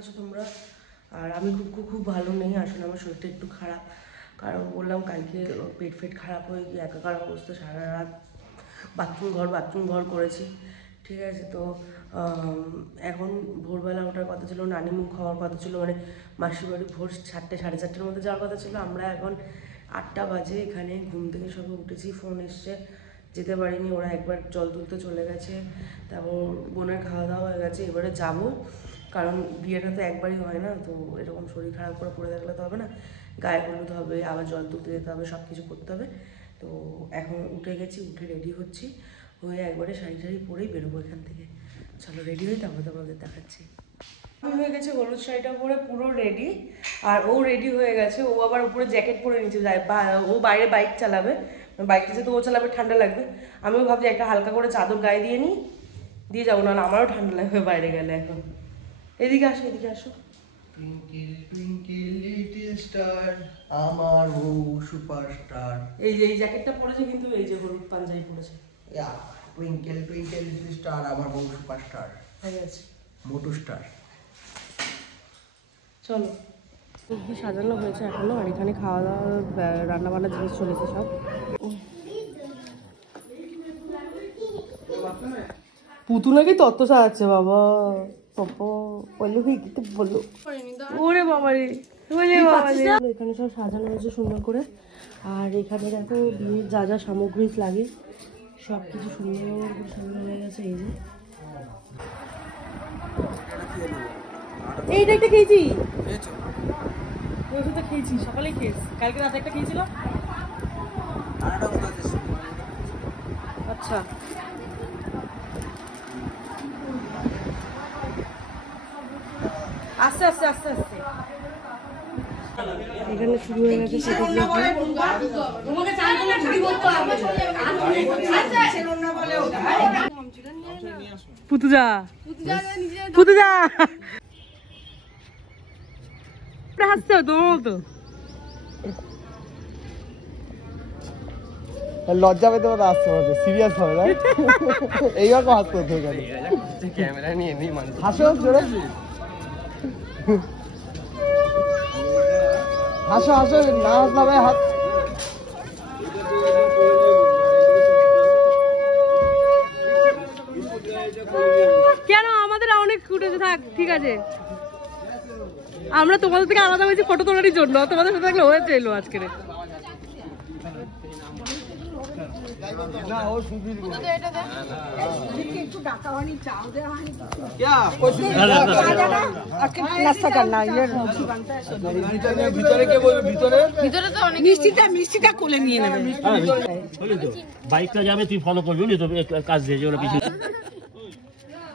আছো তোমরা? আর আমি খুব ভালো নেই, আসলে আমার শরীরটা একটু খারাপ। কারণ বললাম কালকে পেট খারাপ হয়ে গিয়ে একাকার অবস্থা, সারা রাত বাথরুম ঘর করেছি, ঠিক আছে। তো এখন ভোরবেলা ওঠার কথা ছিল, নানি মুখ খাওয়ার কথা ছিল, মানে মাসির বাড়ি ভোর 4টে 4:30-র মধ্যে যাওয়ার কথা ছিল। আমরা এখন 8টা বাজে এখানে ঘুম থেকে সবে উঠেছি, ফোন এসছে, যেতে পারিনি। ওরা একবার জল তুলতে চলে গেছে, তারপর বোনের খাওয়া দাওয়া হয়ে গেছে, এবারে যাবো। কারণ বিয়েটা তো একবারই হয় না, তো এরকম শরীর খারাপ করে পড়ে থাকলে তো হবে না, গায়ে হলুদ হবে, আবার জল তুলতে যেতে হবে, সব কিছু করতে হবে। তো এখন উঠে গেছি, উঠে রেডি হচ্ছি, হয়ে একবারে শাড়ি পরেই বেরোবো এখান থেকে। চলো রেডি হই, তারপর তোমাদের দেখাচ্ছি। আমি হয়ে গেছে হলুদ শাড়িটা পরে পুরো রেডি, আর ও রেডি হয়ে গেছে। ও আবার উপরে জ্যাকেট পরে নিচে যায়, ও বাইরে বাইক চালাবে, বাইকটা যেহেতু ও চালাবে ঠান্ডা লাগবে। আমিও ভাবছি একটা হালকা করে চাদর গায়ে দিয়ে নিই, দিয়ে যাবো, নাহলে আমারও ঠান্ডা লাগবে বাইরে গেলে। এখন এদিকে আসো, এদিকে আসো। টুইঙ্কেল টুইঙ্কেল লিটল স্টার, আমার ও সুপারস্টার। এই যে এই জ্যাকেটটা পরেছে, কিন্তু এই যে হলুদ পাঞ্জাবি পরেছে। টুইঙ্কেল টুইঙ্কেল লিটল স্টার, আমার ও সুপারস্টার, হয়ে গেছে মোটু স্টার। চলো, সাজানো হয়েছে এখনো, আর এখানে খাওয়া দাওয়া রান্নাবান্না জিনিস চলেছে সব। পুতু নাকি তত্ত্ব সাজাচ্ছে বাবা, ওরে বাবারে, এখানে সব সাজানো হয়েছে সুন্দর করে। আর এখানে দেখো বিয়ের যা যা সামগ্রী লাগে সব কিছু সুন্দর করে সাজানো হয়ে গেছে। এই যে এইটা একটা খেয়েছি, ওষুধটা খেয়েছি, সকালেই খেয়েছি, কালকে রাতে একটা খেয়েছিলাম। আচ্ছা, আস্তে আস্তে আস্তে আস্তে এখানে শুরু হয়ে গেছে পুতুজা হাসতে হতো তো, লজ্জা পেতে পারে, আসতে পারবে সিরিয়াস হবে না, এইরকম হাসতে হতো। ক্যামেরা নিয়ে নেই মানুষ, হাসো জোরে, হাসো হাসো, না হাসলে ভাই হাত। কেন আমাদের অনেক উঠেছে, থাক ঠিক আছে। আমরা তোমাদের থেকে আলাদা হয়েছি ফটো তোলার জন্য, তোমাদের সাথে থাকলে হয়েছে এলো আজকে। মিষ্টিটা কোলে নিয়ে নেবে, বাইকটা যাবে, তুই ফলো করবি তো কাজ দিয়ে ওরা পিছনে।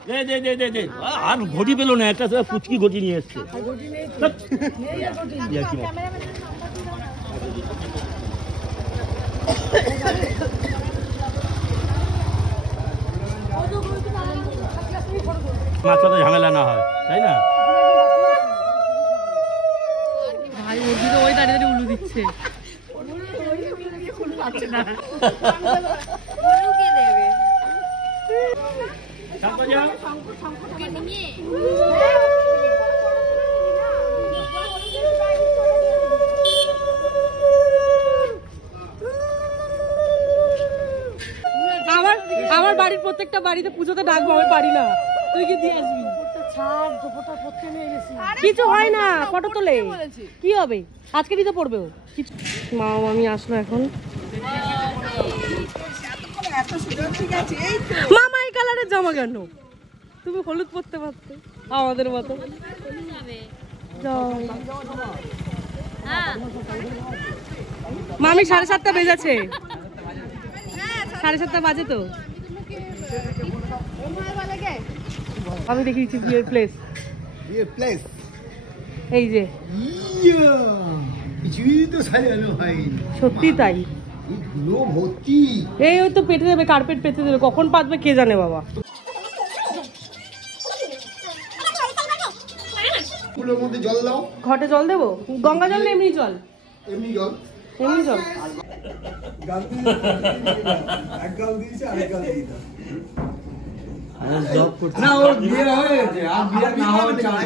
দে আর ঘটি পেলো না, একটা পুচকি ঘটি নিয়ে এসছে। মাছ তো ঝামেলা না হয়, তাই না? ভাই মুরগি তো ওই দাঁড়িয়ে দাঁড়িয়ে উলু দিচ্ছে। আমার বাড়ির প্রত্যেকটা বাড়িতে পুজোতে ডাকবো, আমি পারি না, তুই কি দিয়ে আসবি? কিছু হয় না, ফটো তোলে কি হবে, আজকে দিতে পড়বে ও। মা মামি আসলো এখন। মামা এই কালারের জামা কেন? তুমি হলুদ পরতে পারতে আমাদের মতো। মামি 7:30 বেজেছে, 7:30 বাজে তো। আমি দেখিয়েছি বিয়ের প্লেস, এই যে সত্যি তাই। এই তো পেতে দেবে, কার্পেট পেতে দেবে, কখন পাতবে কে জানে বাবা। ঘটে জল দেবো, গঙ্গা জল না এমনি জল? এমনি জল। না ওর বিয়ে হয়েছে, আর বিয়ে না হওয়ার চাই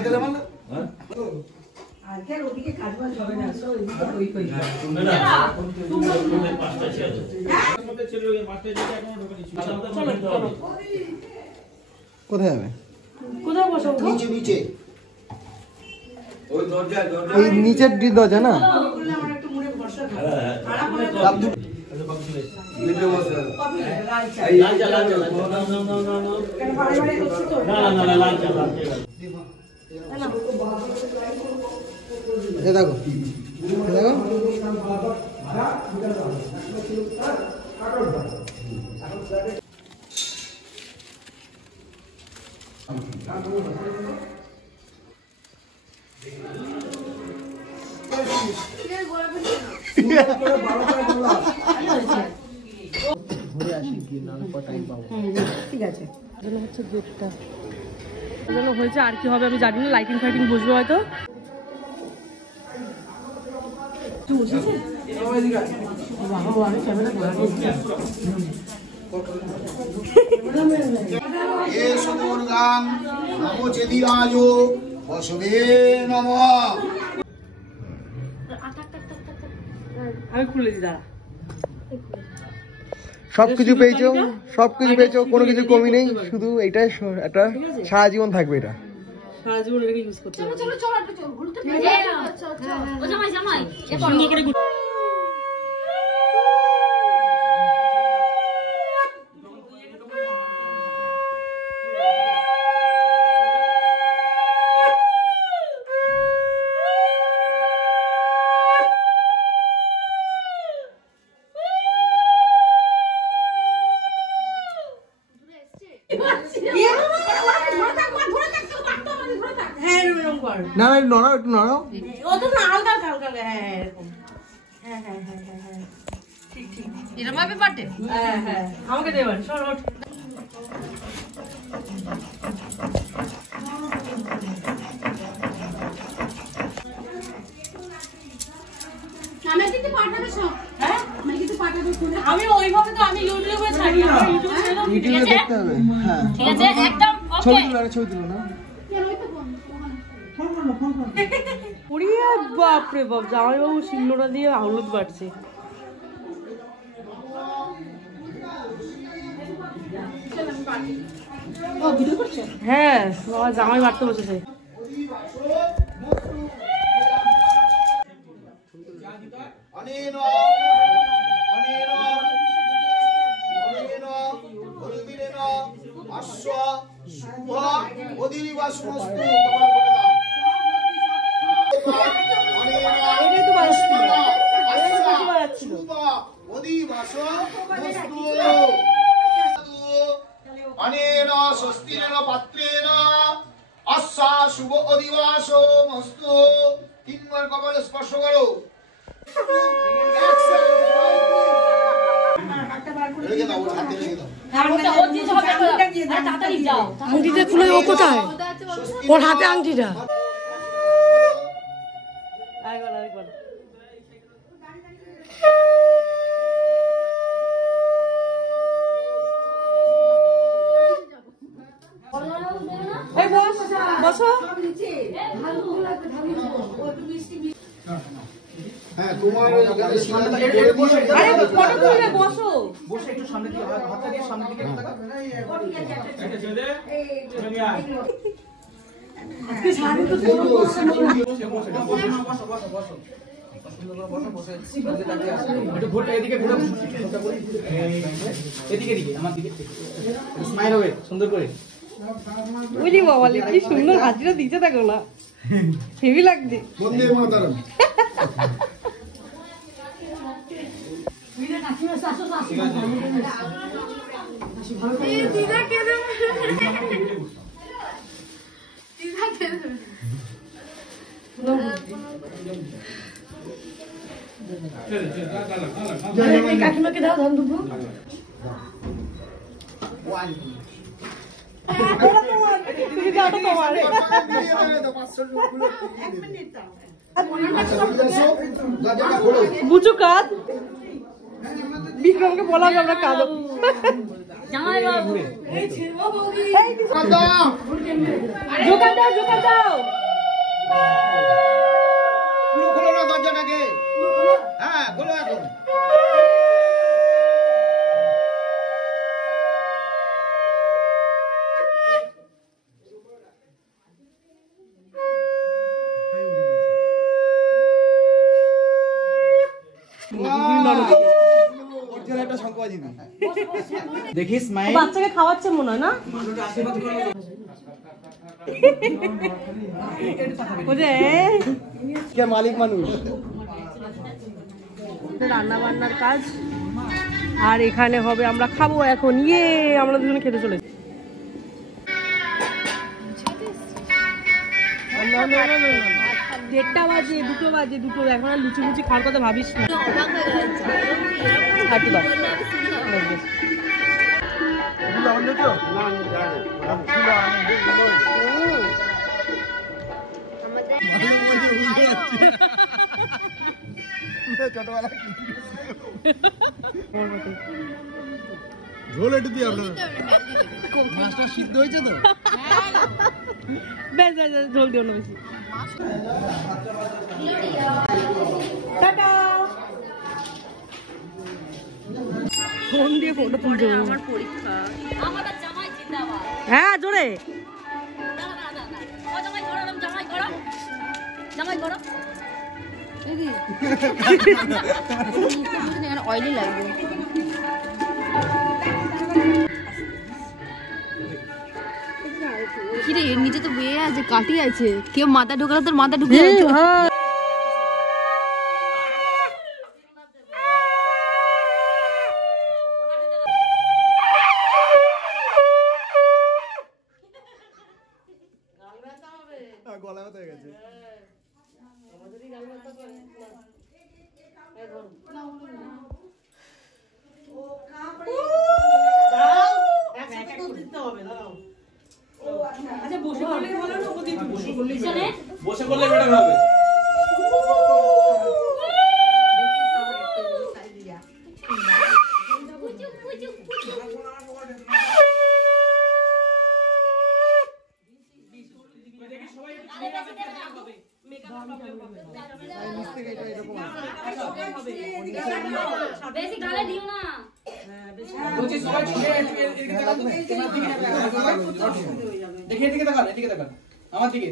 কোথায় যাবে? কোথায় বসাবো? নিচে এই নিচের দরজা না? আমার একটু মনে ভরসা থাকে। খারাপ হলে তো লাল চা, লাল চা, লাল চা। কেন বারে বারে করছি তো? না, লাল চা, লাল চা। এ দেখো, এ দেখো। ঘুরে আসি কি না টাইম পাবো। ঠিক আছে। যেন হচ্ছে গেটটা যেন হয়েছে, আর কি হবে আমি জানি না। লাইটিং ফাইটিং বসবে হয়তো। এসো দুর্গাং নমো চেদিরাজ বসবে নমঃ। আমি খুলে দিই, দাঁড়া। সবকিছু পেয়েছো, সবকিছু পেয়েছো, কোনো কিছু কমি নেই, শুধু এইটাই একটা সারা জীবন থাকবে এটা। সারা জীবন এটাকে ইউজ করতে হবে। সুন্দর করে হ্যাঁ, এরকম কর। না না, একটু নড়াও, একটু নড়াও। ও তো না, হালকা হালকা হালকা, হ্যাঁ এরকম। হ্যাঁ হ্যাঁ হ্যাঁ হ্যাঁ হ্যাঁ, ঠিক ঠিক। এরকম ভাবে পাটে হ্যাঁ হ্যাঁ, আমাকে দেবেন, সর ওঠ। আমি কিন্তু পাঠাবে সব হ্যাঁ, আমি কিন্তু পাঠাবে শুনে আমি ওইভাবে তো আমি ইউটিউবে ছাড়ি, আমার ইউটিউব চ্যানেল। ইউটিউবে দেখতে হবে। হ্যাঁ, ঠিক আছে একদম ছবি ওকে তুলো, একটা ছবি তুলো না? ওরে বাপরে বাপ, জামাইবাবু শিলনোড়া দিয়ে হলুদ বাটছে। ও ভিডিও করছে হ্যাঁ, বাবা জামাই বাটতে বসেছে। অনেন অনেন অনেন হলদিরেন অশ্ব শুভ অদিবা সমস্ত তোমার বলে দাও। এটাই তো বাড়াচ্ছিল। এটাই তো বাড়াচ্ছিল। শুভ অদিবাস বস্তু অনেন স্বস্তিরেন পাত্রেন অশ্বা শুভ অদিবাস মস্তু। তিনবার কপালে স্পর্শ করো। রেখে দাও, ওর হাতে রেখে দাও। ও দিয়ে হবে আরে তাড়াতাড়ি যাও আংটিটা খুলে ও কোথায়? ওর হাতে আংটিটা। আরেকবার আরেকবার। এই বস, বসো। হ্যাঁ, তোমার এখানে সীমাটা করে বসে আরে ফটো তুললে বসো। ওরে বাবা, কি সুন্দর হাজিরা দিতে থাকো না, হেভি লাগছে। বন্দে মাতরম। কাকিমাকে দাও ধান দুপুর। বুঝু কাজ বিক্রমকে বললাম আমরা কাঁদো। জামাই বাবু জোকার দাও, জোকার দাও। পুরো খোলো না দরজাটাকে। হ্যাঁ খোলো এখন। দেখিস মাই বাচ্চাকে খাওয়াচ্ছে মনে হয় না কে মালিক মানুষ। রান্না বান্নার কাজ আর এখানে হবে আমরা খাবো এখন ইয়ে আমরা দুজনে খেতে চলেছি দেড়টা বাজে দুটো এখন আর লুচি মুচি খাওয়ার কথা ভাবিস না একটু দাও ঝোল একটু দিই আপনার। মাছটা সিদ্ধ হয়েছে তো? বেশ ঝোল দিও না বেশি ফোন দিয়ে ফটো তুলতে হবে আমাদের জামাই জিন্দাবাদ হ্যাঁ জোরে ও জামাই করো জামাই করো জামাই করো অয়েলি লাগবে কিরে এর নিচে তো বেয়ে আছে কাটি আছে কেউ মাথা ঢোকালে তোর মাথা ঢুকে যাচ্ছে গলা ব্যথা হয়ে গেছে। বসে করলে বেটার হবে। বেশি গালে দিও না বলছি সবাই এদিকে তাকান তো, দেখি এদিকে তাকান, এদিকে তাকান আমার দিকে।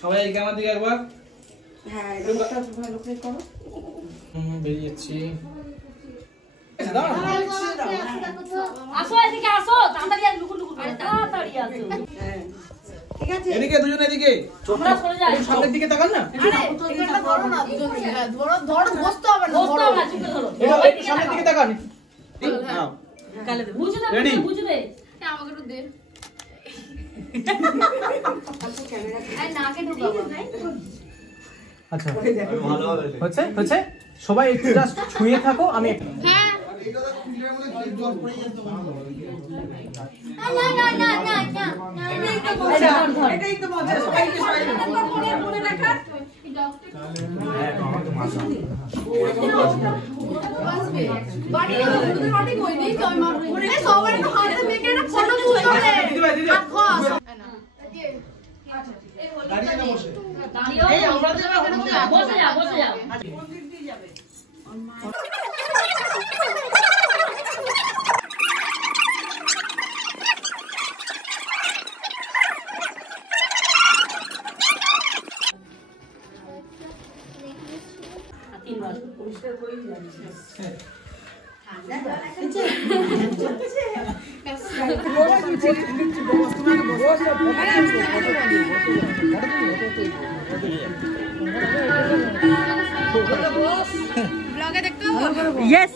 সবাই এদিকে আমার দিকে একবার। হ্যাঁ এটা ভালো করে করো। বেরিয়ে যাচ্ছি। আসো এদিকে আসো তাড়াতাড়ি আর লুকু লুকু তাড়াতাড়ি আসো এদিকে দুজন এদিকে। আমরা চলে যাই সামনের দিকে তাকান না। বসতে হবে না চুপে ধরো এটা একটু সামনের দিকে তাকান। হ্যাঁ বুঝবে Ready? বুঝবে আমাকে একটু দে আর নাকে ঢোকাবো আচ্ছা হচ্ছে হচ্ছে সবাই একটু জাস্ট ছুঁয়ে থাকো আমি হ্যাঁ এটাই তো মজা সবাইকে মনে রাখা বসে যা বসে যা ইয়েস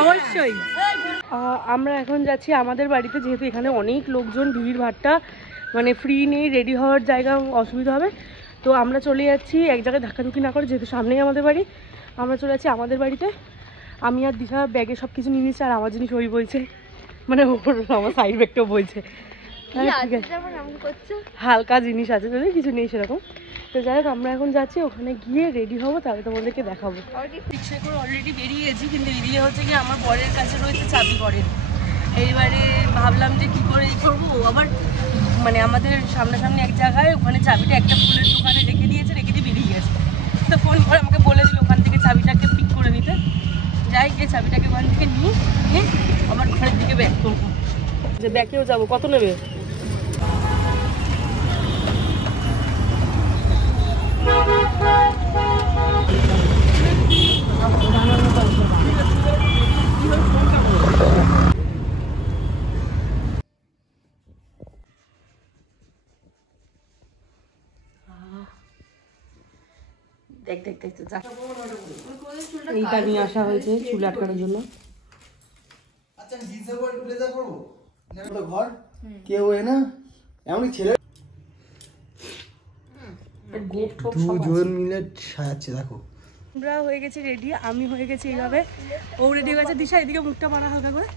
অবশ্যই আমরা এখন যাচ্ছি আমাদের বাড়িতে যেহেতু এখানে অনেক লোকজন ভিড় ভাট্টা মানে ফ্রি নেই রেডি হওয়ার জায়গা অসুবিধা হবে তো আমরা চলে যাচ্ছি এক জায়গায় ধাক্কাধুকি না করে যেহেতু সামনেই আমাদের বাড়ি আমরা চলে যাচ্ছি আমাদের বাড়িতে আমি আর দিশা ব্যাগে সব কিছু নিয়ে নিচ্ছি আর আমার জিনিস ওই বলছে মানে ওর আমার সাইড ব্যাগটাও বলছে ঠিক আছে হালকা জিনিস আছে যদি কিছু নেই সেরকম তো যাই হোক আমরা এখন যাচ্ছি, ওখানে গিয়ে রেডি হবো, তাহলে তোমাদেরকে দেখাবো। রিক্সায় করে অলরেডি বেরিয়ে গেছি, কিন্তু এদিকে হচ্ছে কি আমার বরের কাছে রয়েছে চাবি ঘরের। এইবারে ভাবলাম যে কী করে করবো, ও আবার মানে আমাদের সামনাসামনি এক জায়গায় ওখানে চাবিটা একটা ফুলের দোকানে রেখে দিয়েছে, রেখে দিয়ে বেরিয়ে গেছে। তো ফোন করে আমাকে বলে দিল ওখান থেকে চাবিটাকে পিক করে নিতে। যাই গিয়ে চাবিটাকে ওখান থেকে নিয়ে আমার ঘরের দিকে ব্যাক করবো, যে ব্যাকেও যাবো। কত নেবে? দেখ দেখ দেখ যা, এইটা নিয়ে আসা হয়েছে চুল আটকানোর জন্য। আচ্ছা জিন্সের পর ব্লেজার পরবো, তো ঘর কেউ এ না এমনই ছেলে দুজন মিলে সাজাচ্ছে। দেখো আমরা হয়ে গেছি রেডি, আমি হয়ে গেছি এইভাবে, ও রেডি হয়ে গেছে। দিশা এদিকে মুখটা বানা হালকা করে,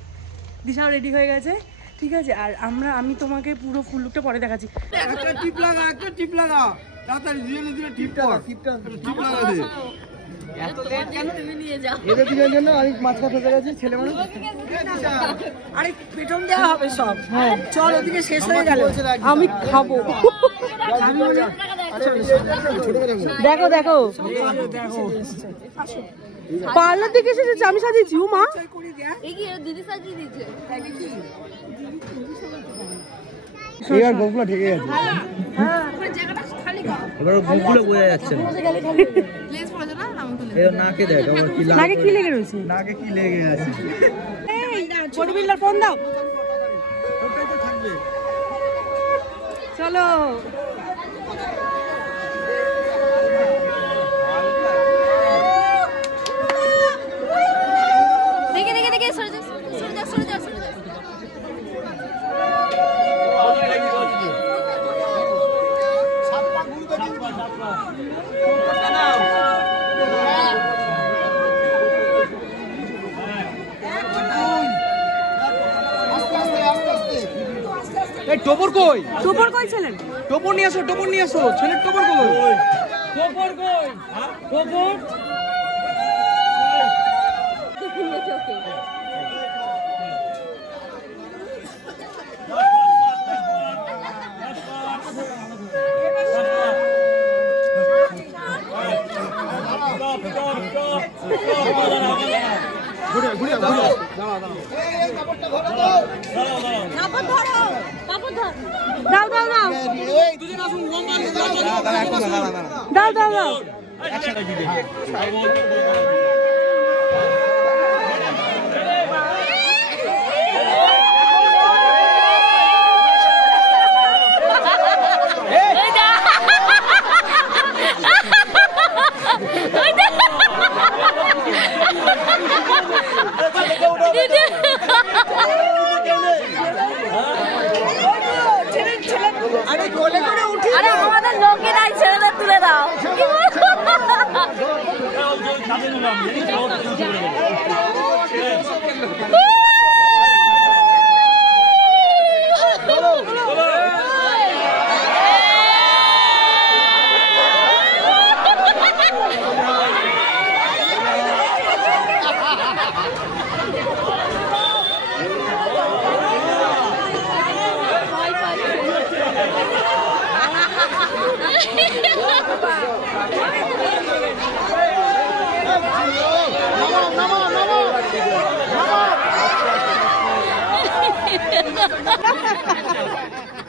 দিশাও রেডি হয়ে গেছে, ঠিক আছে। আর আমি তোমাকে পুরো ফুল লুকটা পরে দেখাচ্ছি। একটা টিপ লাগা, একটা টিপ লাগা, তাড়াতাড়ি দুজনে দিলে টিপটা টিপ লাগা দে। এত লেট কেন? তুমি নিয়ে যাও। এদের দিনের জন্য আমি মাছকা ফেসে গেছি ছেলে মানুষ। আরে পেটন দেওয়া হবে সব। হ্যাঁ চল, ওদিকে শেষ হয়ে গেল, আমি খাবো। দেখো দেখো পার্লার থেকে এসেছে, আমি সাজিয়েছি। ও মা দিদি সাজিয়ে দিয়েছে। এবার গোগুলো ঠেকে গেছে, এবার গোগুলো বোঝা যাচ্ছে না। নাকে দেখ আমার কি লাগে, নাকে কি লেগে রয়েছে, নাকে কি লেগে আছে। ছোট বিল্লার ফোন দাও, ওটাই তো থাকবে। চলো। দেখে দেখে দেখে সরে যাও, সরে যাও, সরে যাও, সরে যাও। এই টোপর কই? টোপর কই ছেলের? টোপর নিয়ে আসো, টোপর নিয়ে আসো। ছেলের টোপর কই? টোপর কই? টোপর দাও দাও দাও দাও দাও দাও। আরে আমাদের লোকে নাই, ছেলেদের তুলে দাও।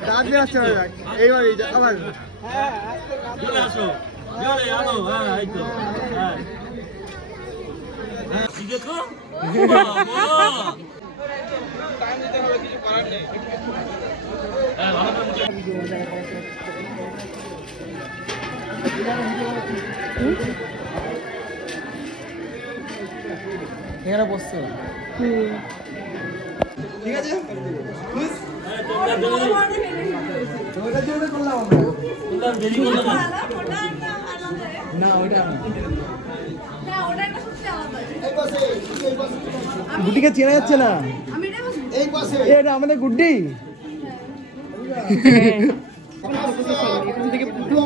দাঁত দিয়ে আসছে এইবার আবার আসো হ্যাঁ এই তো হ্যাঁ দেখো এখানে বসছো ঠিক আছে না ওইটা গুড্ডিকে চেনা যাচ্ছে না এটা আমাদের গুড্ডি সেশন, এখান থেকে পুরো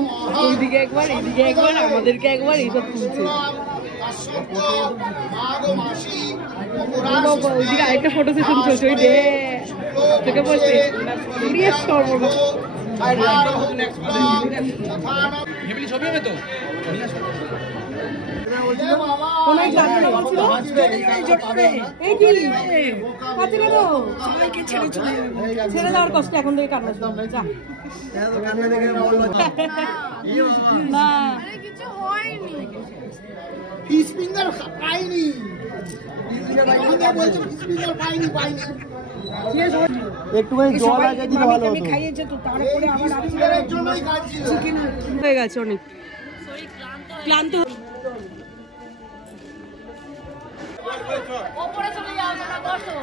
ওইদিকে একবার, এইদিকে একবার, আমাদেরকে একবার, এইসব তুলছে। ওইদিকে আরেকটা ফটো সেশন চলছে, ওই ডে থেকে বলছে সর্বনাশ। ছবি হবে তো ছেড়ে দেওয়ার কষ্ট এখন থেকে কান্না শুরু হবে। যা না ফিশ ফিঙ্গার পাইনি, বলছে ফিশ ফিঙ্গার পাইনি পাইনি। একটুখানি জল আগে দিলে ভালো হতো। খাইয়েছে তো, তারপরে আবার ফিঙ্গারের জন্যই কাঁদছিল। হয়ে গেছে অনেক ক্লান্ত। ওপরে চলে যাও, তোমরা বসো।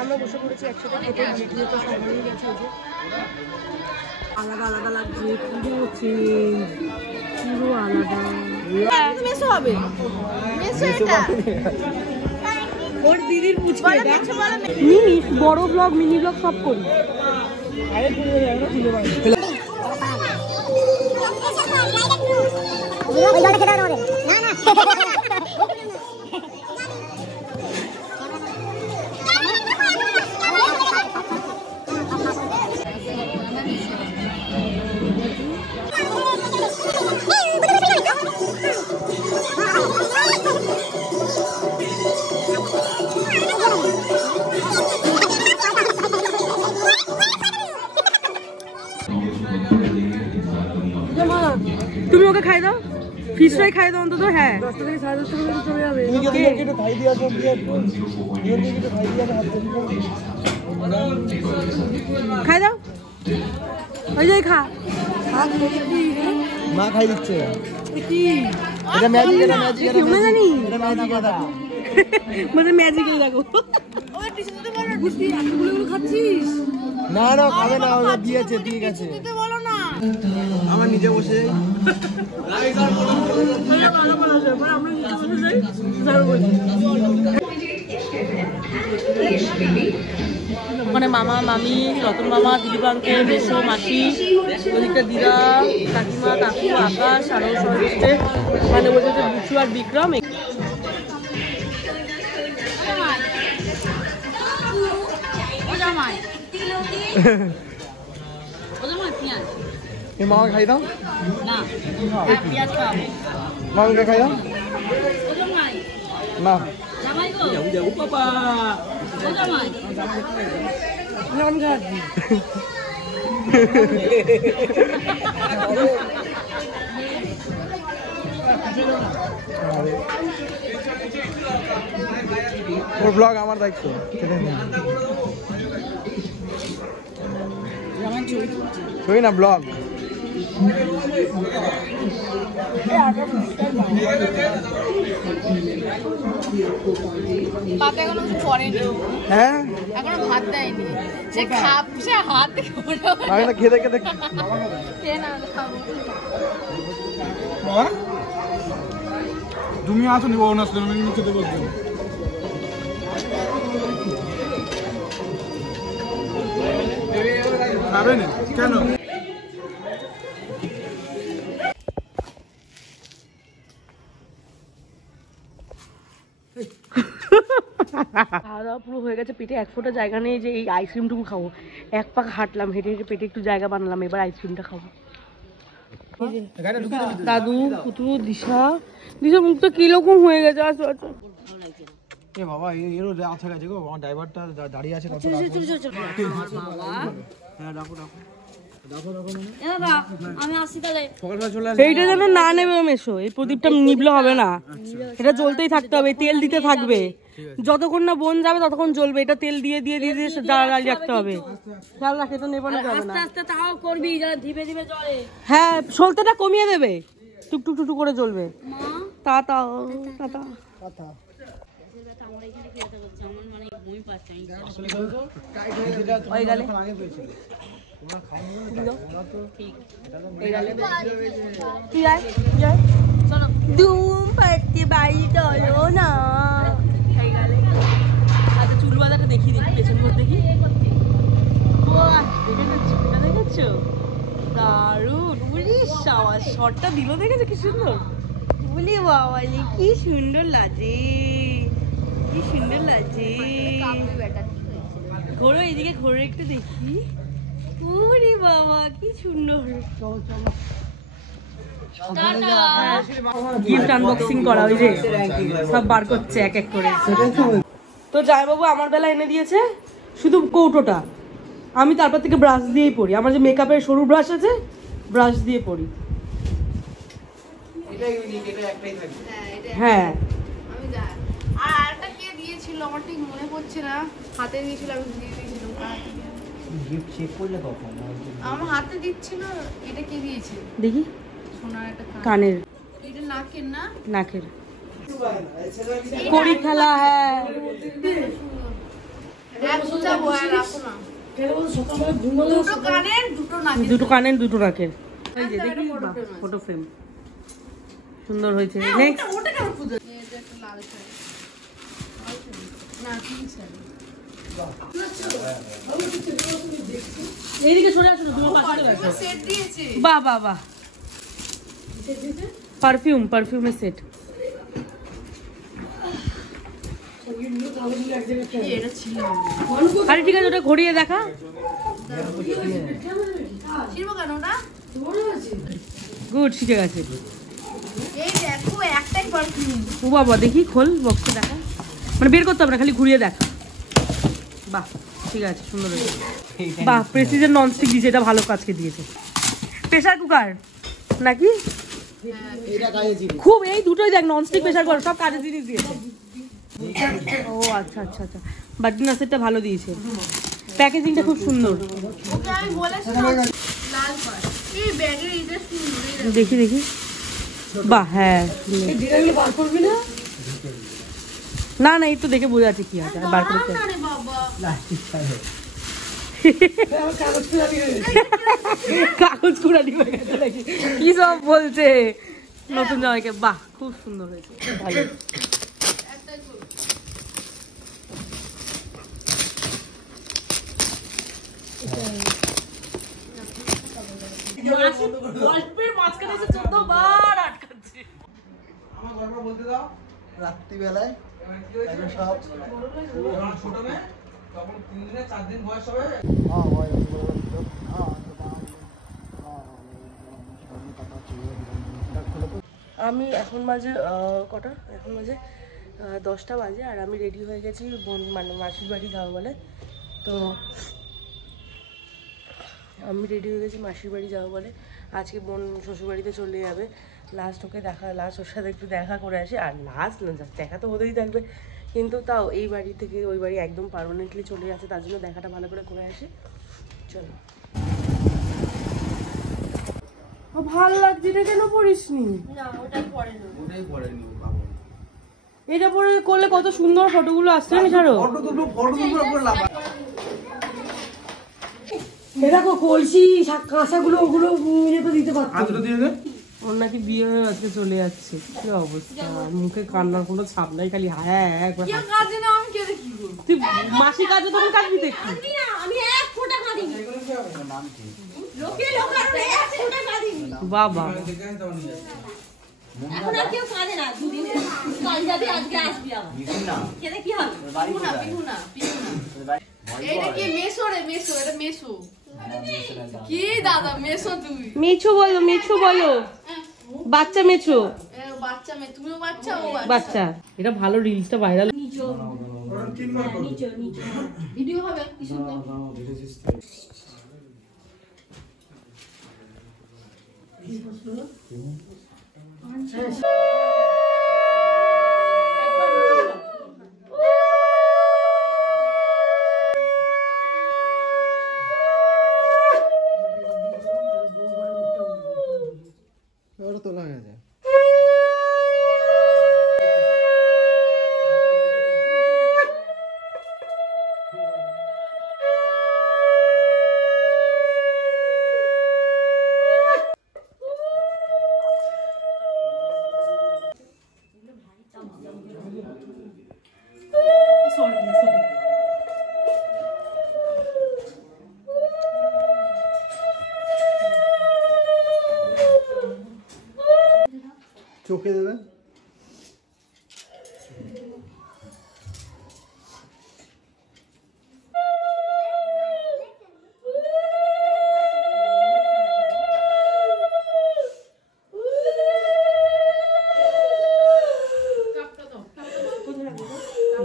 আমরা বসে পড়েছি একসাথে খেতে, ভিডিও তো সব হয়ে গেছে। যে আলাদা আলাদা লাগছে, পুরো চেঞ্জ, পুরো আলাদা। মেসো হবে, মেসো এটা ওর দিদির পুচকে মিনি বড় ব্লগ, মিনি ব্লগ সব করি। আরে তুলে দাও, তুলে দাও। তুমি ওকে খাই দাও, ফিশ ফ্রাই খাই দাও অন্তত। হ্যাঁ 10টা থেকে 10:30 পর্যন্ত চলে যাবে। খাই দাও, ওই যাই খা। মা খাই দিচ্ছে। কি এটা ম্যাজিক, এটা ম্যাজিক, কি মনে জানি, এটা ম্যাজিক। এটা মানে ম্যাজিক দেখো। খাচ্ছিস না না খাবে না, ওটা দিয়েছে, ঠিক আছে। আমার নিচে বসে মানে মামা মামি, রতন মামা, দিলীপ আঙ্কেল, মেসো, মাসি, ওদিকটা দিদা, কাকিমা, কাকু, আকাশ, আরও সবাই বসছে। মানে বলছে যে বুচু আর বিক্রম। মামা খাই দাও, মামাকে খাই দাও না। ওর ব্লগ আমার দায়িত্ব। ছবি না ব্লগ। পাপা এখনো কিছু করেনি, হ্যাঁ এখনো ভাত দেয়নি। সে খাচ্ছে হাত আমি না খেতে খেতে খেয়ে না খাবো। তুমি আসো নি, না আসলে আমি খেতে বলছি। খাবে না কেন? খাওয়া দাওয়া পুরো হয়ে গেছে, পেটে এক ফোঁটা জায়গা নেই যে এই আইসক্রিমটুকু খাবো। এক পাক হাঁটলাম, হেঁটে হেঁটে পেটে একটু জায়গা বানালাম, এবার আইসক্রিমটা খাবো। দাদু, পুতু, দিশা, দিশা মুখটা কিরকম হয়ে গেছে। আসো আসো। এ বাবা, এরও আছে গেছে গো, আমার ড্রাইভারটা দাঁড়িয়ে আছে। কত হ্যাঁ, ডাকো ডাকো। এইটা যেন না নেবে মেশো, এই প্রদীপটা নিবলে হবে না, এটা জ্বলতেই থাকতে হবে, তেল দিতে থাকবে যতক্ষণ না বোন যাবে ততক্ষণ জ্বলবে। এটা তেল দিয়ে দিয়ে দিয়ে দিয়ে দাঁড়িয়ে রাখতে হবে, খেয়াল রাখে তো নেবানো যাবে না। তাও করবি, ধীরে ধীরে জ্বলে। হ্যাঁ, সলতেটা কমিয়ে দেবে, টুকটুক টুকটুক করে জ্বলবে। তা তা তা তা ওই গেলে ধুম পাড়তে বাড়ি চলো না। আচ্ছা, চুল বাঁধাটা দেখিয়ে দেখি, পেছন ঘর দেখি। দেখেছো দারুণ, উরি শাবাশ, শটটা দিল দেখেছো কি সুন্দর, বলি বাবা কি সুন্দর লাগে, কি সুন্দর লাগে। ঘোরো এইদিকে, ঘোরো একটু দেখি, উরি বাবা কি সুন্দর। গিফট আনবক্সিং করা, ওই যে সব বার করছে এক এক করে। তো জামাইবাবু আমার বেলা এনে দিয়েছে শুধু কৌটোটা, আমি তারপর থেকে ব্রাশ দিয়েই পড়ি, আমার যে মেকআপের সরু ব্রাশ আছে ব্রাশ দিয়ে পড়ি। এটা ইউনিক, এটা একটাই থাকবে। হ্যাঁ আমি যা আর আরেকটা কে দিয়েছিল আমার ঠিক মনে পড়ছে না, হাতে দিয়েছিল, আমি দিয়ে দিয়েছিলাম। গিফট চেক করলে কখন? আমার হাতে দিচ্ছিল, এটা কে দিয়েছে? দেখি, সোনার একটা কানের, এটা নাকের না? নাকের কড়ি খেলা। হ্যাঁ হ্যাঁ বুঝাবো, আর রাখো না। দুটো কানের দুটো নাকের। দুটো কানের দুটো নাকের। এই যে দেখি ফটো ফ্রেম সুন্দর হয়েছে। নেক্সট ওটা কেমন খুঁজে? এটা একটা লাল শাড়ি। না পিঙ্ক শাড়ি। এইদিকে সরে আসো না, তোমার পাশে চলে আসো। সেট দিয়েছে। বাহ বাহ বাহ, পারফিউমের সেট। এটা ছিল। আরে ঠিক আছে, ওটা ঘুরিয়ে দেখা। ছিল কেন ওটা? গুড, শিখে গেছে। এই দেখো একটাই পারফিউম। ও বাবা, দেখি খোল বক্সে দেখা, মানে বের করতে হবে না, খালি ঘুরিয়ে দেখা। বাহ ঠিক আছে, সুন্দর হয়েছে। বাহ, প্রেসিডেন্ট ননস্টিক দিয়েছে, এটা ভালো কাজকে দিয়েছে। প্রেসার কুকার নাকি এটা কাজে জিনিস। খুব, এই দুটোই দেখ, ননস্টিক প্রেসার কুকার সব কাজের জিনিস দিয়েছে। ও আচ্ছা আচ্ছা আচ্ছা, বার্থডে সেটটা ভালো দিয়েছে, প্যাকেজিংটা খুব সুন্দর। ওকে আমি বলেছিলাম লাল পাড়। এই ব্যাগের এটা সুন্দর। দেখি দেখি, বাহ হ্যাঁ, না না এই তো দেখে বোঝা যাচ্ছে কি আছে, বার করতে আরে বাবা। প্লাস্টিক থাকে। কাগজ কুড়ানি হয়ে গেছে নাকি, কি সব বলছে নতুন জামাইকে। বাহ খুব সুন্দর হয়েছে, ভালো। গল্পের মাঝখানে এসে 14 বার আটকাচ্ছে। আমার গল্প বলতে দাও। রাত্রিবেলায় এবার কি হয়েছে? এগুলো সব যখন ছোট মেয়ে, তখন 3 দিনে 4 দিন বয়স হবে। আমি এখন বাজে কটা, এখন বাজে 10টা বাজে, আর আমি রেডি হয়ে গেছি বোন মানে মাসির বাড়ি যাবো বলে। তো আমি রেডি হয়ে গেছি মাসির বাড়ি যাবো বলে, আজকে বোন শ্বশুরবাড়িতে চলে যাবে। লাস্ট ওকে দেখা, লাস্ট ওর সাথে একটু দেখা করে আসি, আর লাস্ট না দেখা তো হতেই থাকবে, কিন্তু তাও এই বাড়ি থেকে ওই বাড়ি একদম পার্মানেন্টলি চলে যাচ্ছে, তার জন্য দেখাটা ভালো করে করে আসি। চলো। ভাল লাগছে, এটা কেন পড়িসনি? ওটাই পড়েনি বাবা। এটা পরে করলে কত সুন্দর ফটোগুলো আসছে না, ছাড়ো। ফটো তুলবো করে লাভ। দেখো কলসি কাঁসাগুলো ওগুলো মিলে তো দিতে পারতো। আজকে দিয়ে দে। ওর নাকি বিয়ে হয়ে আজকে চলে যাচ্ছে, কি অবস্থা, মুখে কান্নার কোনো ছাপ নাই, খালি হ্যাঁ হ্যাঁ করে হাসছে। কাজে না আমি কেঁদে কি করব? তুই মাসি কাজে তখন কাটবি দেখি। আমি এক ফোঁটা কাঁদিনি। লোকে লোকারণে এক ফোঁটা কাঁদিনি। বাবা দেখে আসতে পারি। এখন আর কেউ কাঁদে না, দুদিন কাল যাবি, আজকে আসবি আবার। কেঁদে কি হবে? পিহুনা। এটা কি মেসো রে? মেসো, এটা মেসো। কি দাদা মেসো তুই? মেছু বলো, মেছু বলো, বাচ্চা মেছু, বাচ্চা মেয়ে, তুমিও বাচ্চা, ও বাচ্চা। এটা ভালো, রিলসটা ভাইরাল। ভিডিও হবে কি সুন্দর। ওটা তোলা হয়ে যায়। ঢুকে দেবে।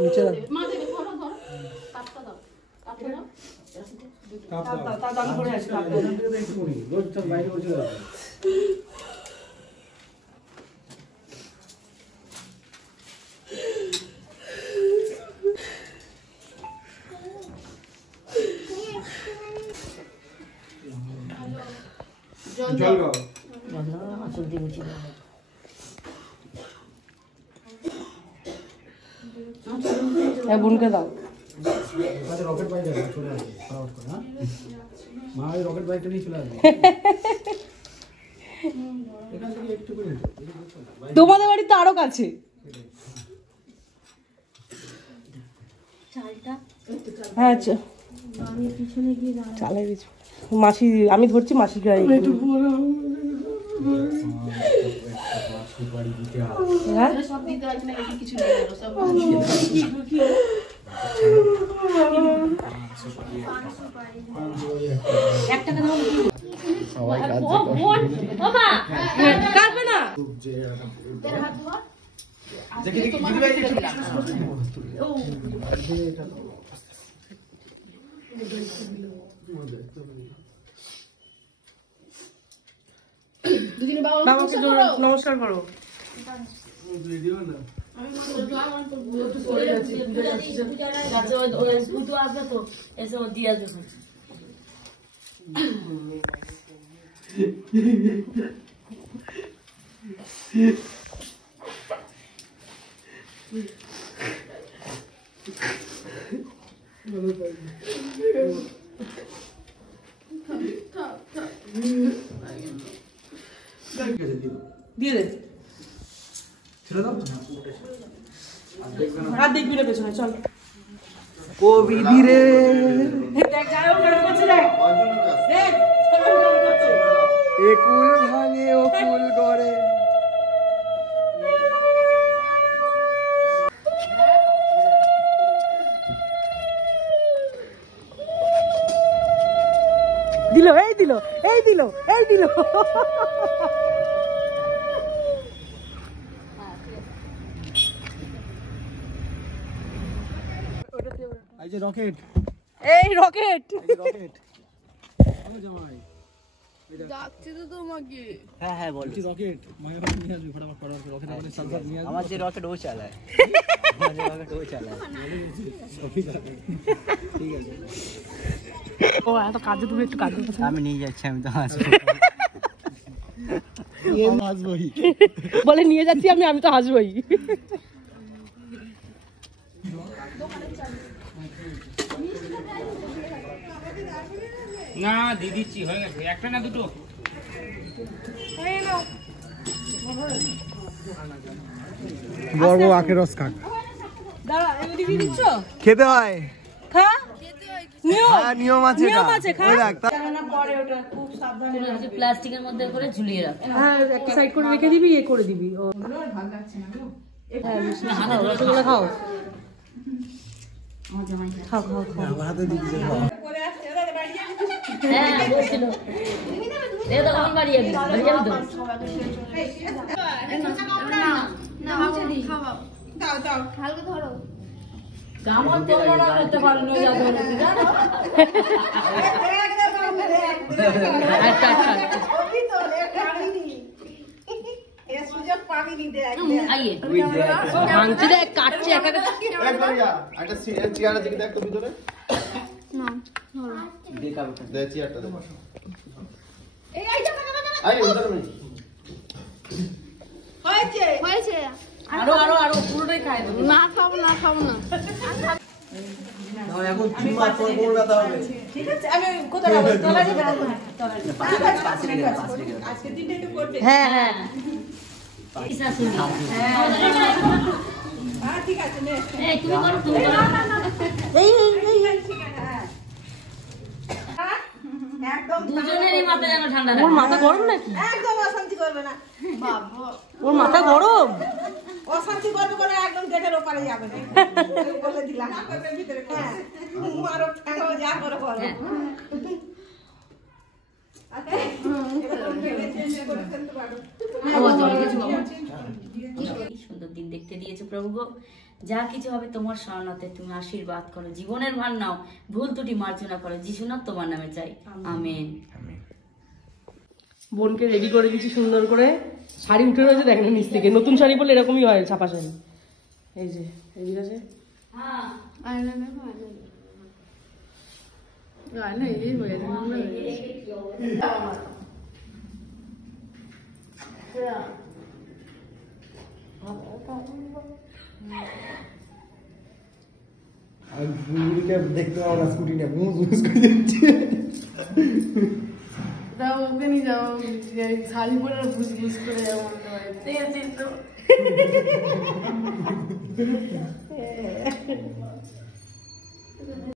নিচে রাখ। মা দেবে, ধরো ধরো কাপটা দাও, কাপটা দাও। জল খাও। বোনকে দাও। রকেট বাইক চলে আসবে ফটাফট করে। হ্যাঁ মা ওই রকেট বাইকটা নিয়ে চলে আসবে এখান থেকে একটু করে তোমাদের বাড়ি তো আরো কাছে। হ্যাঁ চালাই দিচ্ছি। মাসি আমি ধরছি, মাসি গাড়ি হ্যাঁ সব দিতে হয় না, এটি কিছু নেই আরো সব সবাই কাজ কাটবে না। দেখি দেখি দিদি ভাই একটু দুদিনে বাবা বাবাকে নমস্কার করো। দিয়ে দে, ছেড়ে দাও। আর দেখবি না পেছনে, চল। কবি ধীরে দেখ যাই হোক কেন করছে, দেখ দেখ একুল ভাঙে অকুল গড়ে। দিল, এই দিল, এই দিল, এই দিল। এই যে রকেট, এই রকেট। রকেট জামাই যাচ্ছে তো তোমাকে। হ্যাঁ হ্যাঁ বল। কি রকেট মায়ের নিয়ে আসবি ফটাফট ফটাফট রকেট আমাদের সাথে নিয়ে আসবি। আমার যে রকেট ও চালায়, আমার যে রকেট ও চালায়। ঠিক আছে ঠিক আছে ও এত কাজে, তুমি একটু কাজে। আমি নিয়ে যাচ্ছি, আমি তো আসবো। আসবোই বলে নিয়ে যাচ্ছি আমি, আমি তো হাসবই। না দিয়ে দিচ্ছি, হয়ে গেছে। একটা না দুটো? বড় আখের রস খাক। দাঁড়া, এগুলি দিয়ে দিচ্ছ? খেতে হয়, খা। নিয়ম, হ্যাঁ নিয়ম আছে, নিয়ম আছে, খা। ওই দেখ পরে ওটা খুব সাবধানে প্লাস্টিকের মধ্যে করে ঝুলিয়ে রাখ। হ্যাঁ একটা সাইড করে রেখে দিবি, এ করে দিবি। ও হ্যাঁ রসগোল্লা খাও, খাও খাও খাও। আমার হাতে দিচ্ছে। হ্যাঁ বলছিল দে দাও, আমার বাড়ি যাবি, বাড়ি যাবি তো? কামড় তোমরা না করতে পারলো না, যাবো না, ঠিক আছে? আচ্ছা আচ্ছা আইয়ে ভাঙছে, দেখ কাটছে একা একা। একটা চেয়ার আছে কিনা একটা ভিতরে? না দে চেয়ারটা দে। আই ভিতরে নেই। হয়েছে আরো আরো আরো পুরোটাই খাই দেবো। না খাবো না, খাবো না। এখন 3 মাস পর কোন ব্যথা হবে? ঠিক আছে, আমি কোথায় যাবো? তলায় যাবো, আজকে দিনটা একটু করবে। হ্যাঁ হ্যাঁ ঠিক আছে, নে। এই তুমি করো, তুমি করো। এই এই এই দুজনেরই মাথা যেন ঠান্ডা ওর মাথা গরম নাকি? একদম অশান্তি করবে না ওর মাথা গরম? অশান্তি করবে করে একদম গেটের ওপারে যাবে না বলে দিলাম ভিতরে হ্যাঁ মারো ঠ্যাঙো যা করে বলো সুন্দর দিন দেখতে দিয়েছো প্রভু গো, যা কিছু হবে তোমার শরণাতে, তুমি আশীর্বাদ করো, জীবনের ভার নাও, ভুল ত্রুটি মার্জনা করো, যিশু নাম তোমার নামে চাই, আমেন। বোনকে রেডি করে দিচ্ছি সুন্দর করে, শাড়ি উঠে রয়েছে দেখেন নিচ থেকে, নতুন শাড়ি পরলে এরকমই হয় ছাপা শাড়ি। এই যে এদিকে আছে আয়না দেখো, আয়না এই হয়ে আর বুড়িকে দেখতে পাবো না, স্কুটি নিয়ে বুঝ বুঝ করে যাচ্ছে। যাও ওকে নিয়ে যাও, শাড়ি পরে বুঝ বুঝ করে যাবো ঠিক আছে তো